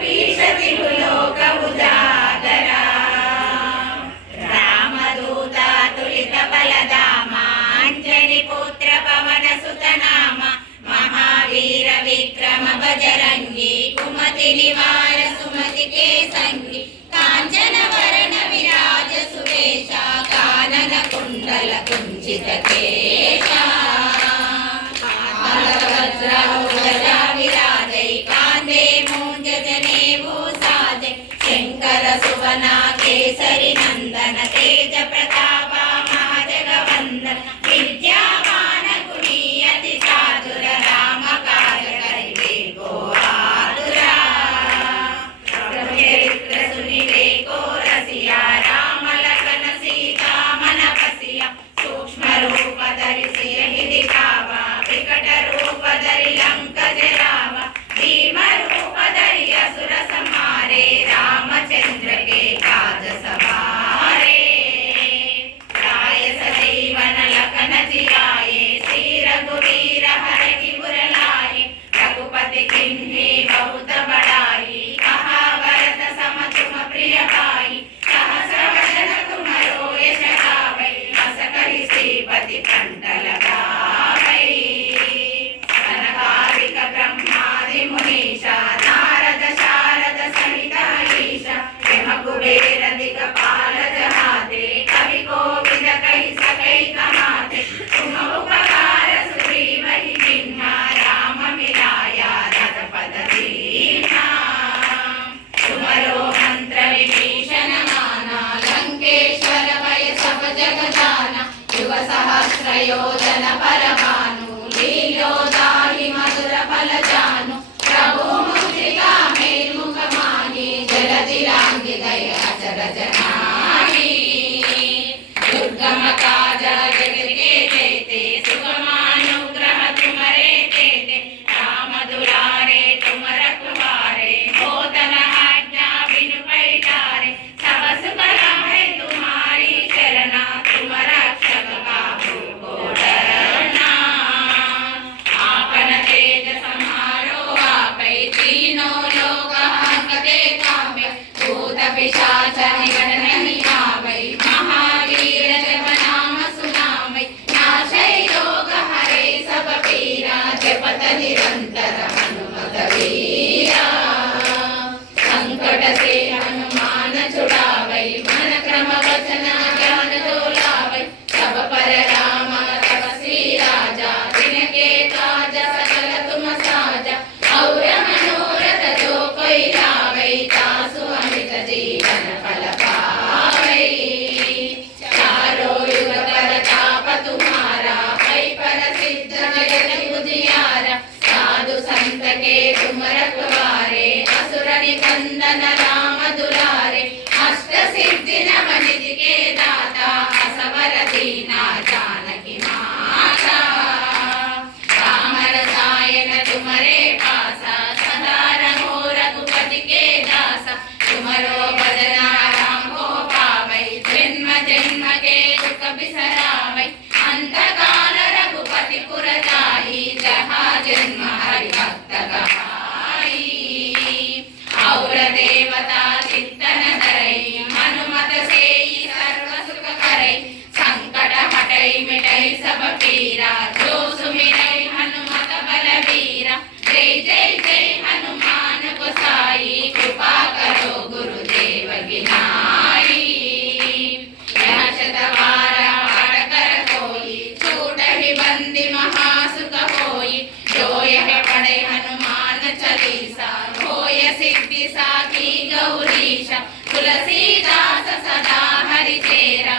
पीशति लोक उजागरा रामदूता तुलित बलधामा अंजनी पुत्र पवन सुत नाम महावीर विक्रम बजरंगी कुमति निवार सुमति के संगी कांचन वरण विराज सुरेशा कानन कुंडल कुंचित केशा सुवना केसरी नंदन तेज प्रताप महाजगवंदन विद्यावान गुणी अति चातुर राम काज करिबे को आतुरा चरित्र सुनिबे को रसिया राम लखन सीता मन बसिया सूक्ष्म रूप धरिसि यहि दिखावा विकट रूप धरि लंक जरावा भीम रूप धरि असुर संहारे रामचंद्र के काज सवारे राय सजीवन लखन जियाए श्री रघुवीर हरषि उर लाए रघुपति किन्ही बहुत बड़ाई कहा भरत सम तुम प्रिय भाई सहस वदन तुमरो यश गावै अस कहि श्रीपति कंठ लगावै सनकादिक ब्रह्मादि मुनीषा नारद शारद सहित ईशा कुबेर दिगपाल जहाते कवि कोविद कहि सकै कहाते तुम उपकार सुग्रीवहि जिन्हा राम मिलाया रघुपद दीन्हा तुमरो मंत्र विभीषण माना लंकेश्वर भय सब जग जाना युग सहस्र योजन पर भानु लील्योदाहि मधुर फल जानु प्रभु मुद्रिका मेलमुख माहि जलधि लांघि दय अचरज नाहि दुर्गम काज जगत के जेते सुगमानुग्रह तुमरे तेते राम दुलारे तुम रखवारे होतन आज्ञा बिनु पैठारे सब सुख है तुम्हारी शरणा तुम रक्षक काहू को डरना आपन तेज समारो आपै तीनों लोक हांकते काव्य भूत पिशाच निकट नहीं आवै महावीर जप नाम सुनावै नाशै रोग हरे सब पीरा जपत निरंतर हनुमत वीरा संकट से हनुमान छुड़ावै मन क्रम वचन ज्ञान दोलावै सब पर राम तपस्वी राजा जिनके काज सकल तुम साजा और मनोरथ जो कोई लावै तासु अमित जीवन फल पावै चारो युग परताप तुम्हारा भय पर सिद्ध जगत उजियारा साधु संत के तुम रखवारे असुर निकंदन राम दुलारे अष्ट सिद्धि नव निधि के दाता असवर दीना जानकी माता राम रसायन तुम्हारे पासा सदा रहो रघुपति के दासा तुमरो भजना राम को पावै जन्म जन्म के दुख बिसरावै अंत काल रघुपति पुर जाहि जहाँ जन्म हरि भक्त कहाई और देवता चित्तन धरै हनुमत सेई सर्व सुख करै संकट हटै मिटै सब पीरा जो सुमिरै हनुमत बलवीरा जय जय जय हनुमान गोसाई कृपा करो गुरुदेव गिनाई यह शतवारा पाठ कर कोई छूटहि बंदी महासुख होई जो यह पढ़े हनुमान चालीसा होय सिद्धि साखी गौरीशा तुलसीदास सदा हरि चेरा